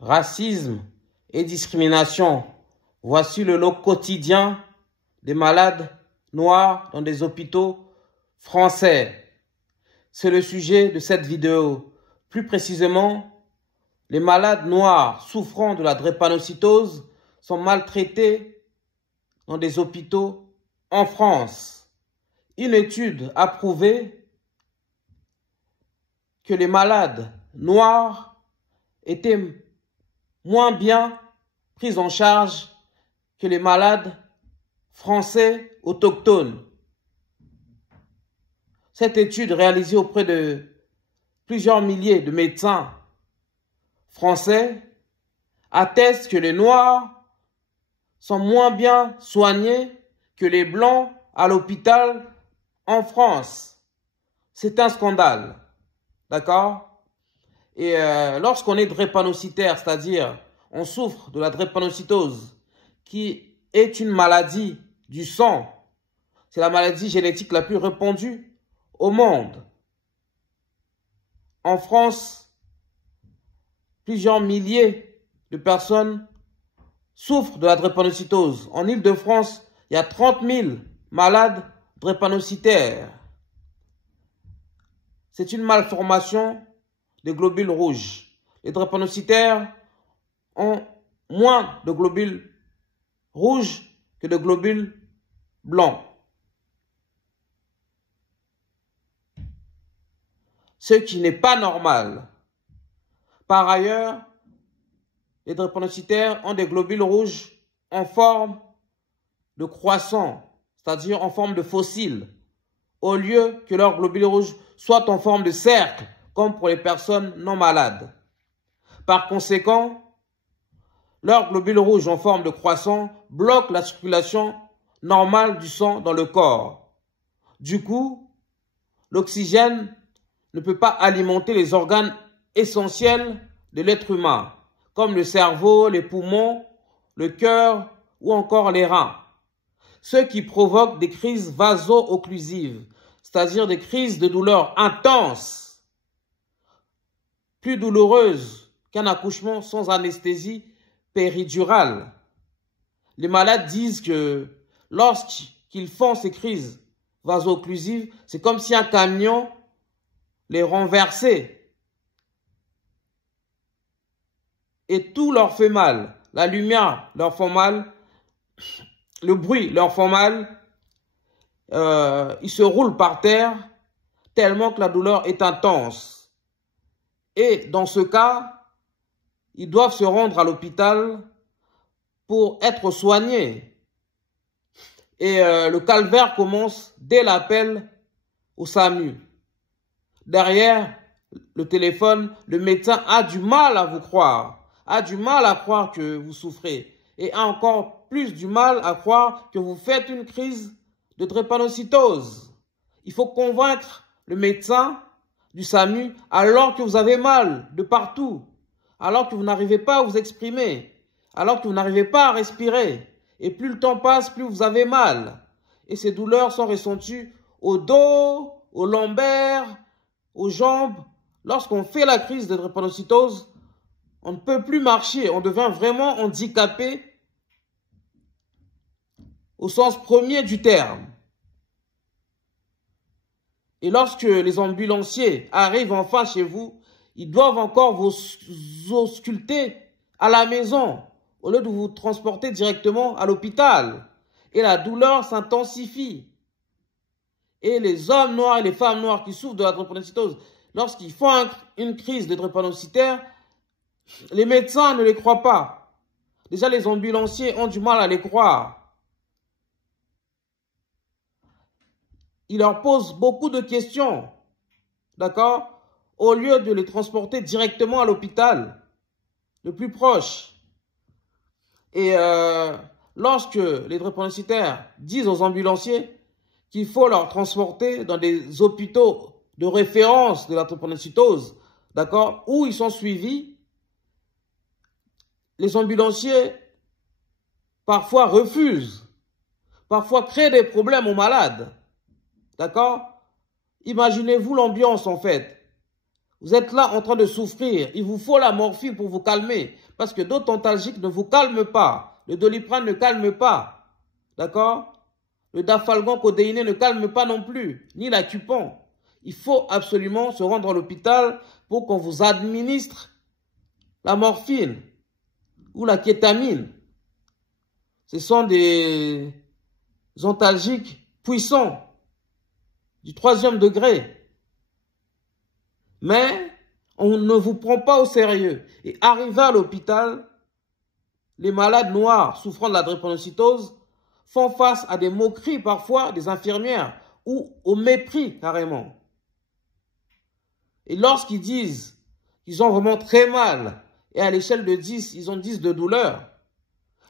racisme et discrimination. Voici le lot quotidien des malades noirs dans des hôpitaux français. C'est le sujet de cette vidéo. Plus précisément, les malades noirs souffrant de la drépanocytose sont maltraités dans des hôpitaux en France. Une étude a prouvé que les malades noirs étaient moins bien pris en charge que les malades français autochtones. Cette étude réalisée auprès de plusieurs milliers de médecins français atteste que les Noirs sont moins bien soignés que les Blancs à l'hôpital en France. C'est un scandale, d'accord? Et lorsqu'on est drépanocytaire, c'est-à-dire on souffre de la drépanocytose, qui est une maladie du sang, c'est la maladie génétique la plus répandue au monde. En France, plusieurs milliers de personnes souffrent de la drépanocytose. En Île-de-France, il y a 30 000 malades drépanocytaires. C'est une malformation des globules rouges. Les drépanocytaires ont moins de globules rouges que de globules blancs. Ce qui n'est pas normal. Par ailleurs, les drépanocytaires ont des globules rouges en forme de croissant, c'est-à-dire en forme de fossile, au lieu que leurs globules rouges soient en forme de cercle, comme pour les personnes non malades. Par conséquent, leurs globules rouges en forme de croissant bloquent la circulation normale du sang dans le corps. Du coup, l'oxygène ne peut pas alimenter les organes essentiels de l'être humain, comme le cerveau, les poumons, le cœur ou encore les reins. Ce qui provoque des crises vaso-occlusives, c'est-à-dire des crises de douleur intenses, plus douloureuses qu'un accouchement sans anesthésie péridurale. Les malades disent que lorsqu'ils font ces crises vaso-occlusives, c'est comme si un camion les renversait. Et tout leur fait mal. La lumière leur fait mal, le bruit leur fait mal. Ils se roulent par terre tellement que la douleur est intense. Et dans ce cas, ils doivent se rendre à l'hôpital pour être soignés. Et le calvaire commence dès l'appel au SAMU. Derrière le téléphone, le médecin a du mal à vous croire, a du mal à croire que vous souffrez et a encore plus du mal à croire que vous faites une crise de drépanocytose. Il faut convaincre le médecin du SAMU alors que vous avez mal de partout, alors que vous n'arrivez pas à vous exprimer, alors que vous n'arrivez pas à respirer. Et plus le temps passe, plus vous avez mal. Et ces douleurs sont ressenties au dos, aux lombaires, aux jambes. Lorsqu'on fait la crise de drépanocytose, on ne peut plus marcher. On devient vraiment handicapé au sens premier du terme. Et lorsque les ambulanciers arrivent enfin chez vous, ils doivent encore vous ausculter à la maison au lieu de vous transporter directement à l'hôpital. Et la douleur s'intensifie. Et les hommes noirs et les femmes noires qui souffrent de la drépanocytose, lorsqu'ils font une crise de drépanocytaire, les médecins ne les croient pas. Déjà, les ambulanciers ont du mal à les croire. Ils leur posent beaucoup de questions, d'accord, au lieu de les transporter directement à l'hôpital, le plus proche. Et lorsque les drépanocytaires disent aux ambulanciers qu'il faut leur transporter dans des hôpitaux de référence de la drépanocytose, d'accord, où ils sont suivis, les ambulanciers parfois refusent, parfois créent des problèmes aux malades, d'accord. Imaginez-vous l'ambiance en fait. Vous êtes là en train de souffrir. Il vous faut la morphine pour vous calmer. Parce que d'autres antalgiques ne vous calment pas. Le Doliprane ne calme pas. D'accord? Le Dafalgan codéiné ne calme pas non plus. Ni l'Acupan. Il faut absolument se rendre à l'hôpital pour qu'on vous administre la morphine ou la kétamine. Ce sont des antalgiques puissants du 3e degré. Mais on ne vous prend pas au sérieux. Et arrivé à l'hôpital, les malades noirs souffrant de la drépanocytose font face à des moqueries parfois des infirmières ou au mépris carrément. Et lorsqu'ils disent qu'ils ont vraiment très mal et à l'échelle de 10, ils ont 10 de douleur,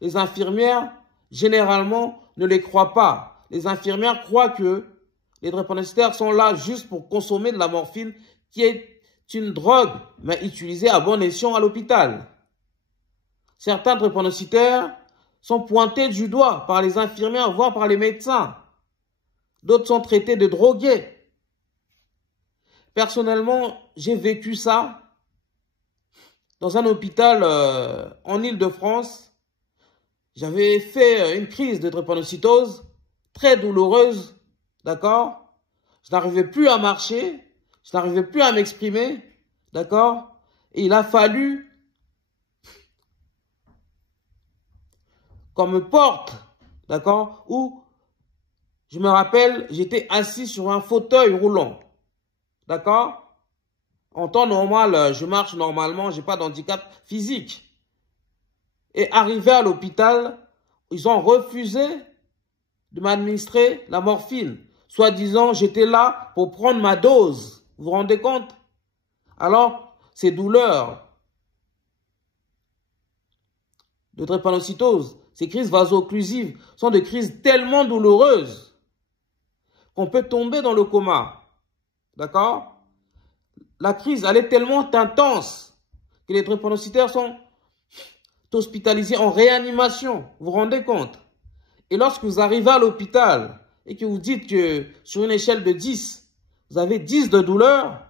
les infirmières généralement ne les croient pas. Les infirmières croient que les drépanocytaires sont là juste pour consommer de la morphine qui est une drogue, mais utilisée à bon escient à l'hôpital. Certains drépanocytaires sont pointés du doigt par les infirmières, voire par les médecins. D'autres sont traités de drogués. Personnellement, j'ai vécu ça dans un hôpital en Île-de-France. J'avais fait une crise de drépanocytose très douloureuse, d'accord? Je n'arrivais plus à marcher, je n'arrivais plus à m'exprimer, d'accord? Et il a fallu qu'on me porte, d'accord? Ou, je me rappelle, j'étais assis sur un fauteuil roulant, d'accord? En temps normal, je marche normalement, je n'ai pas d'handicap physique. Et arrivé à l'hôpital, ils ont refusé de m'administrer la morphine. Soi-disant, j'étais là pour prendre ma dose. Vous vous rendez compte? Alors, ces douleurs de drépanocytose, ces crises vaso-occlusives sont des crises tellement douloureuses qu'on peut tomber dans le coma. D'accord? La crise, elle est tellement intense que les drépanocytaires sont hospitalisés en réanimation. Vous vous rendez compte? Et lorsque vous arrivez à l'hôpital et que vous dites que sur une échelle de 10, vous avez 10 de douleur,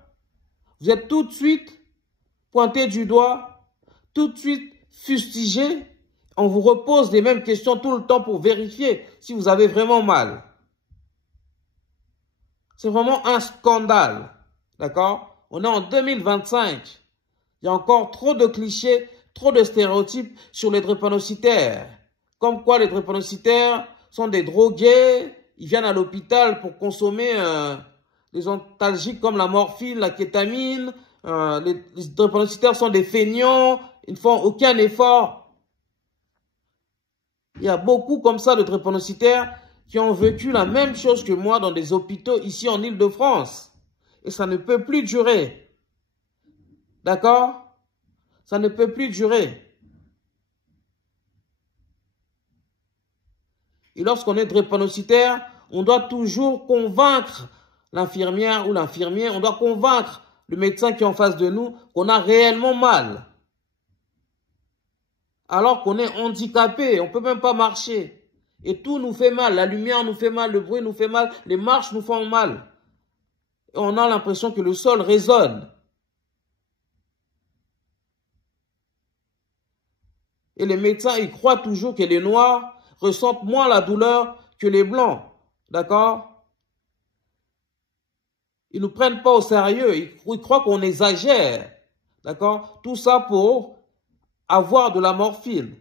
vous êtes tout de suite pointé du doigt, tout de suite fustigé. On vous repose les mêmes questions tout le temps pour vérifier si vous avez vraiment mal. C'est vraiment un scandale. D'accord? On est en 2025. Il y a encore trop de clichés, trop de stéréotypes sur les drépanocytaires. Comme quoi les drépanocytaires sont des drogués, ils viennent à l'hôpital pour consommer des antalgiques comme la morphine, la kétamine. Les drépanocytaires sont des feignants, ils ne font aucun effort. Il y a beaucoup comme ça de drépanocytaires qui ont vécu la même chose que moi dans des hôpitaux ici en Île-de-France. Et ça ne peut plus durer. D'accord? Ça ne peut plus durer. Et lorsqu'on est drépanocytaire, on doit toujours convaincre l'infirmière ou l'infirmier, on doit convaincre le médecin qui est en face de nous qu'on a réellement mal. Alors qu'on est handicapé, on ne peut même pas marcher. Et tout nous fait mal, la lumière nous fait mal, le bruit nous fait mal, les marches nous font mal. Et on a l'impression que le sol résonne. Et les médecins, ils croient toujours que les noirs ressentent moins la douleur que les blancs. D'accord? Ils ne nous prennent pas au sérieux. Ils croient qu'on exagère. D'accord? Tout ça pour avoir de la morphine.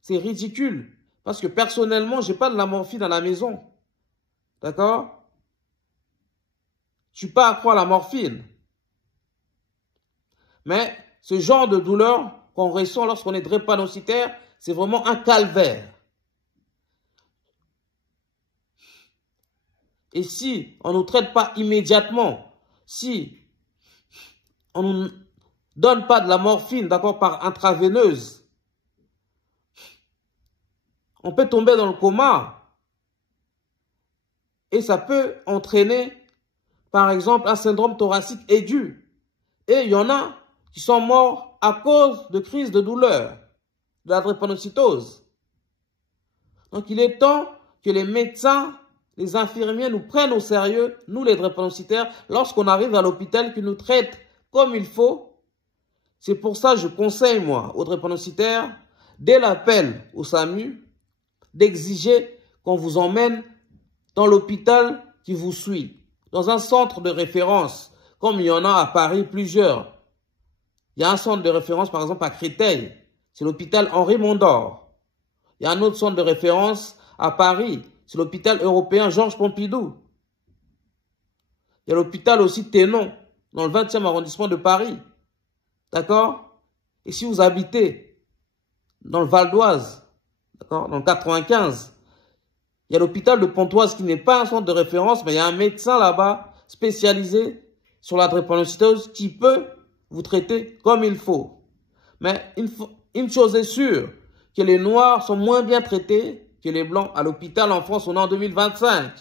C'est ridicule. Parce que personnellement, je n'ai pas de la morphine à la maison. D'accord? Je ne suis pas accro à la morphine. Mais ce genre de douleur qu'on ressent lorsqu'on est drépanocytaire, c'est vraiment un calvaire. Et si on ne nous traite pas immédiatement, si on ne nous donne pas de la morphine, d'accord, par intraveineuse, on peut tomber dans le coma. Et ça peut entraîner, par exemple, un syndrome thoracique aigu. Et il y en a qui sont morts à cause de crises de douleur, de la drépanocytose. Donc il est temps que les médecins, les infirmiers nous prennent au sérieux, nous les drépanocytaires, lorsqu'on arrive à l'hôpital, qu'ils nous traitent comme il faut. C'est pour ça que je conseille, moi, aux drépanocytaires, dès l'appel au SAMU, d'exiger qu'on vous emmène dans l'hôpital qui vous suit, dans un centre de référence, comme il y en a à Paris plusieurs. Il y a un centre de référence, par exemple, à Créteil. C'est l'hôpital Henri Mondor. Il y a un autre centre de référence à Paris. C'est l'hôpital européen Georges Pompidou. Il y a l'hôpital aussi Ténon, dans le 20e arrondissement de Paris. D'accord? Et si vous habitez dans le Val d'Oise, d'accord, dans le 95, il y a l'hôpital de Pontoise qui n'est pas un centre de référence, mais il y a un médecin là-bas spécialisé sur la drépanocytose qui peut vous traiter comme il faut. Mais une chose est sûre, que les Noirs sont moins bien traités que les Blancs à l'hôpital en France. On est en 2025.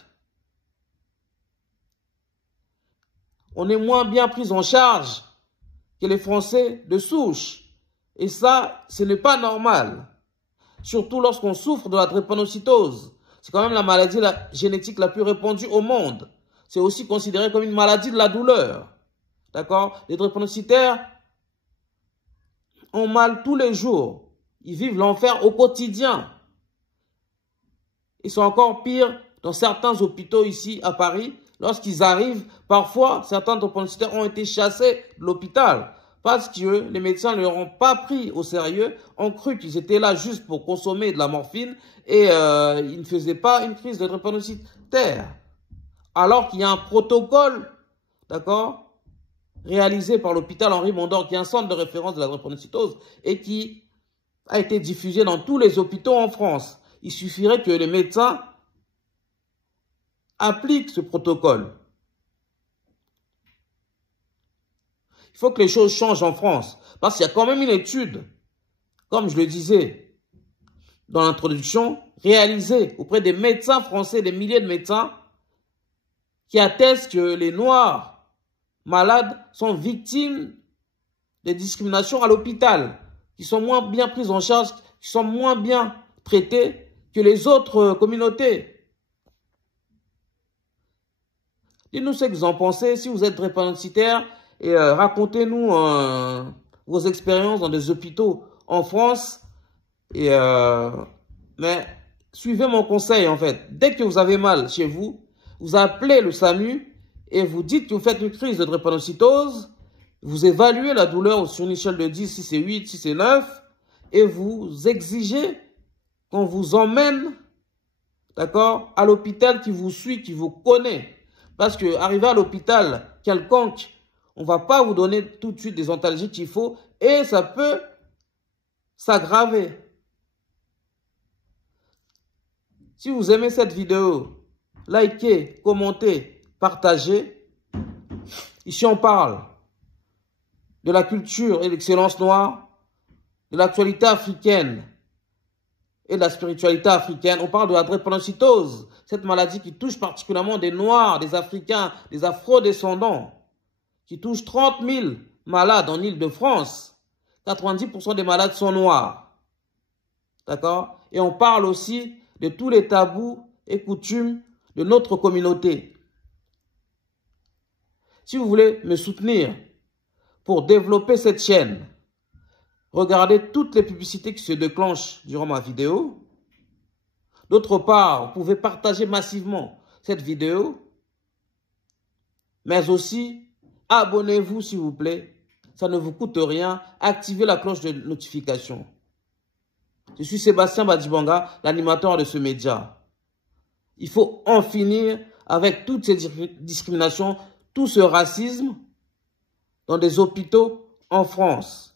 On est moins bien pris en charge que les Français de souche. Et ça, ce n'est pas normal. Surtout lorsqu'on souffre de la drépanocytose. C'est quand même la maladie génétique la plus répandue au monde. C'est aussi considéré comme une maladie de la douleur. D'accord? Les drépanocytaires ont mal tous les jours. Ils vivent l'enfer au quotidien. Ils sont encore pires dans certains hôpitaux ici à Paris. Lorsqu'ils arrivent, parfois, certains drépanocytaires ont été chassés de l'hôpital parce que les médecins ne leur ont pas pris au sérieux, ont cru qu'ils étaient là juste pour consommer de la morphine et ils ne faisaient pas une crise de drépanocytaire. Alors qu'il y a un protocole, d'accord, réalisé par l'hôpital Henri Mondor, qui est un centre de référence de la drépanocytose et qui a été diffusé dans tous les hôpitaux en France. Il suffirait que les médecins appliquent ce protocole. Il faut que les choses changent en France. Parce qu'il y a quand même une étude, comme je le disais dans l'introduction, réalisée auprès des médecins français, des milliers de médecins, qui attestent que les Noirs malades sont victimes de discriminations à l'hôpital, qui sont moins bien pris en charge, qui sont moins bien traités que les autres communautés. Dites-nous ce que vous en pensez, si vous êtes drépanocytaire, et racontez-nous vos expériences dans des hôpitaux en France. Et, mais suivez mon conseil en fait. Dès que vous avez mal chez vous, vous appelez le SAMU et vous dites que vous faites une crise de drépanocytose. Vous évaluez la douleur sur une échelle de 10, si c'est 8, si c'est 9. Et vous exigez qu'on vous emmène, d'accord, à l'hôpital qui vous suit, qui vous connaît. Parce que arriver à l'hôpital quelconque, on ne va pas vous donner tout de suite des antalgiques qu'il faut et ça peut s'aggraver. Si vous aimez cette vidéo, likez, commentez, partagez. Ici, on parle de la culture et de l'excellence noire, de l'actualité africaine et de la spiritualité africaine. On parle de la drépanocytose, cette maladie qui touche particulièrement des Noirs, des Africains, des Afro-descendants, qui touche 30 000 malades en Île-de-France. 90% des malades sont noirs. D'accord? Et on parle aussi de tous les tabous et coutumes de notre communauté. Si vous voulez me soutenir pour développer cette chaîne, regardez toutes les publicités qui se déclenchent durant ma vidéo. D'autre part, vous pouvez partager massivement cette vidéo, mais aussi abonnez-vous s'il vous plaît, ça ne vous coûte rien, activez la cloche de notification. Je suis Sébastien Badibanga, l'animateur de ce média. Il faut en finir avec toutes ces discriminations, tout ce racisme dans des hôpitaux en France.